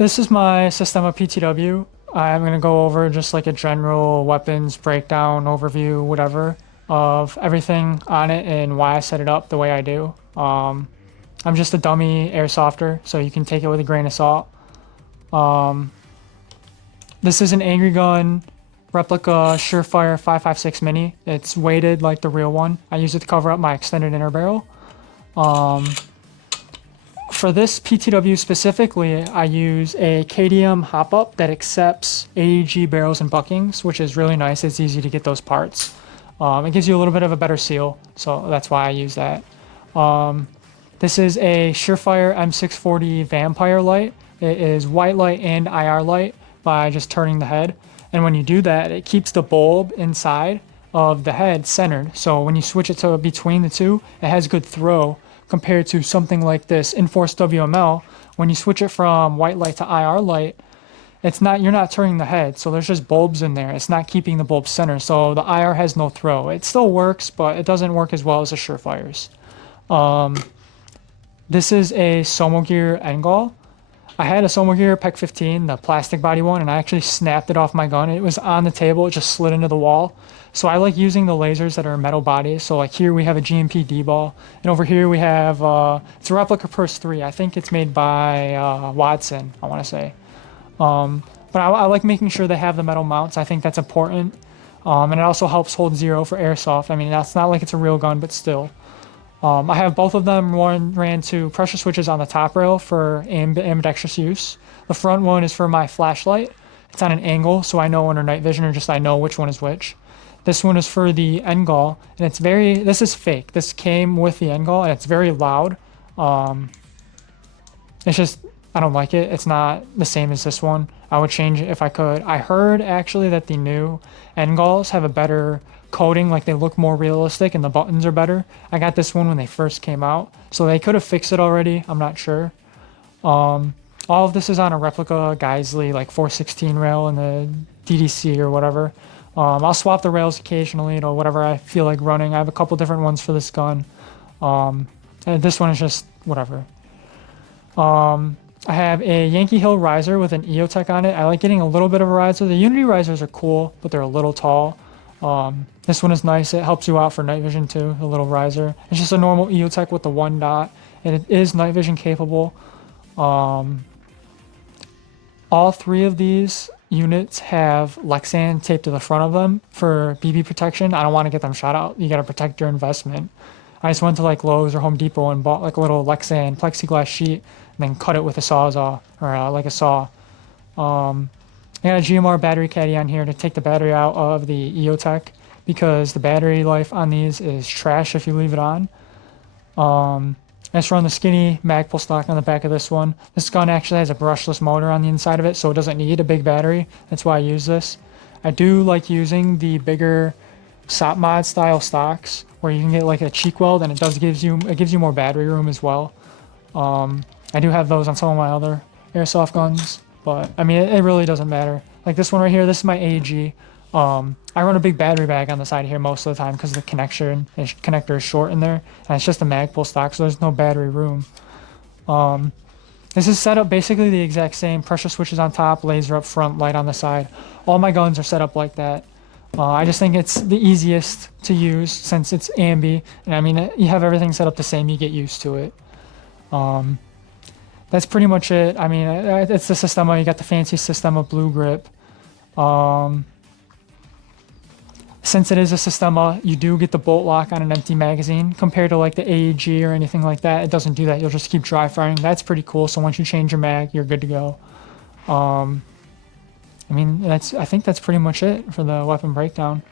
This is my Systema PTW. I'm going to go over just like a general weapons breakdown overview, whatever, of everything on it and why I set it up the way I do. I'm just a dummy airsofter, so you can take it with a grain of salt. This is an Angry Gun replica Surefire 5.56 Mini. It's weighted like the real one. I use it to cover up my extended inner barrel. For this PTW specifically, I use a KDM hop-up that accepts AEG barrels and buckings, which is really nice. It's easy to get those parts. It gives you a little bit of a better seal, so that's why I use that. This is a Surefire M640 Vampire light. It is white light and IR light by just turning the head. And when you do that, it keeps the bulb inside of the head centered. So when you switch it to between the two, it has good throw compared to something like this Enforced WML. When you switch it from white light to IR light, you're not turning the head, so there's just bulbs in there. It's not keeping the bulb center, so the IR has no throw. It still works, but it doesn't work as well as the Surefires. This is a Somogear Engol. I had a Somogear PEC 15, the plastic body one, and I actually snapped it off my gun. It was on the table, it just slid into the wall. So I like using the lasers that are metal bodies. So like here we have a GMP D-ball, and over here we have, it's a replica Purse 3. I think it's made by Watson, I want to say. But I like making sure they have the metal mounts. I think that's important. And it also helps hold zero for airsoft. I mean, that's not like it's a real gun, but still. I have both of them ran to pressure switches on the top rail for ambidextrous use. The front one is for my flashlight. It's on an angle, so I know under night vision, or just I know which one is which. This one is for the Engol, and this is fake. This came with the Engol, and it's very loud. It's just, I don't like it. It's not the same as this one. I would change it if I could. I heard actually that the new Engols have a better coating, like they look more realistic and the buttons are better. I got this one when they first came out, so they could have fixed it already. I'm not sure. All of this is on a replica Geisley like 416 rail in the DDC or whatever. I'll swap the rails occasionally, whatever I feel like running. I have a couple different ones for this gun. And this one is just whatever. I have a Yankee Hill riser with an EOTech on it. I like getting a little bit of a riser. The Unity risers are cool, but they're a little tall. This one is nice. It helps you out for night vision too, the little riser. It's just a normal EOTech with the one dot, and it is night vision capable. All three of these units have Lexan taped to the front of them for BB protection. I don't want to get them shot out. You got to protect your investment. I just went to like Lowe's or Home Depot and bought like a little Lexan plexiglass sheet and then cut it with a sawzall or like a saw. I got a GMR battery caddy on here to take the battery out of the EOTech because the battery life on these is trash if you leave it on. I just run the skinny Magpul stock on the back of this one. This gun actually has a brushless motor on the inside of it, so it doesn't need a big battery. That's why I use this. I do like using the bigger SOP mod style stocks where you can get like a cheek weld, and it gives you more battery room as well. I do have those on some of my other airsoft guns, but I mean it really doesn't matter. Like this one right here, this is my AEG. I run a big battery bag on the side here most of the time because the connector is short in there, and it's just a Magpul stock, so there's no battery room. This is set up basically the exact same. Pressure switches on top, laser up front, light on the side. All my guns are set up like that. I just think it's the easiest to use since it's ambi, and I mean you have everything set up the same, you get used to it. That's pretty much it. I mean it's the Systema. You got the fancy Systema blue grip. Since it is a Systema, you do get the bolt lock on an empty magazine compared to like the AEG or anything like that. It doesn't do that. You'll just keep dry firing. That's pretty cool. So once you change your mag, you're good to go. I mean, I think that's pretty much it for the weapon breakdown.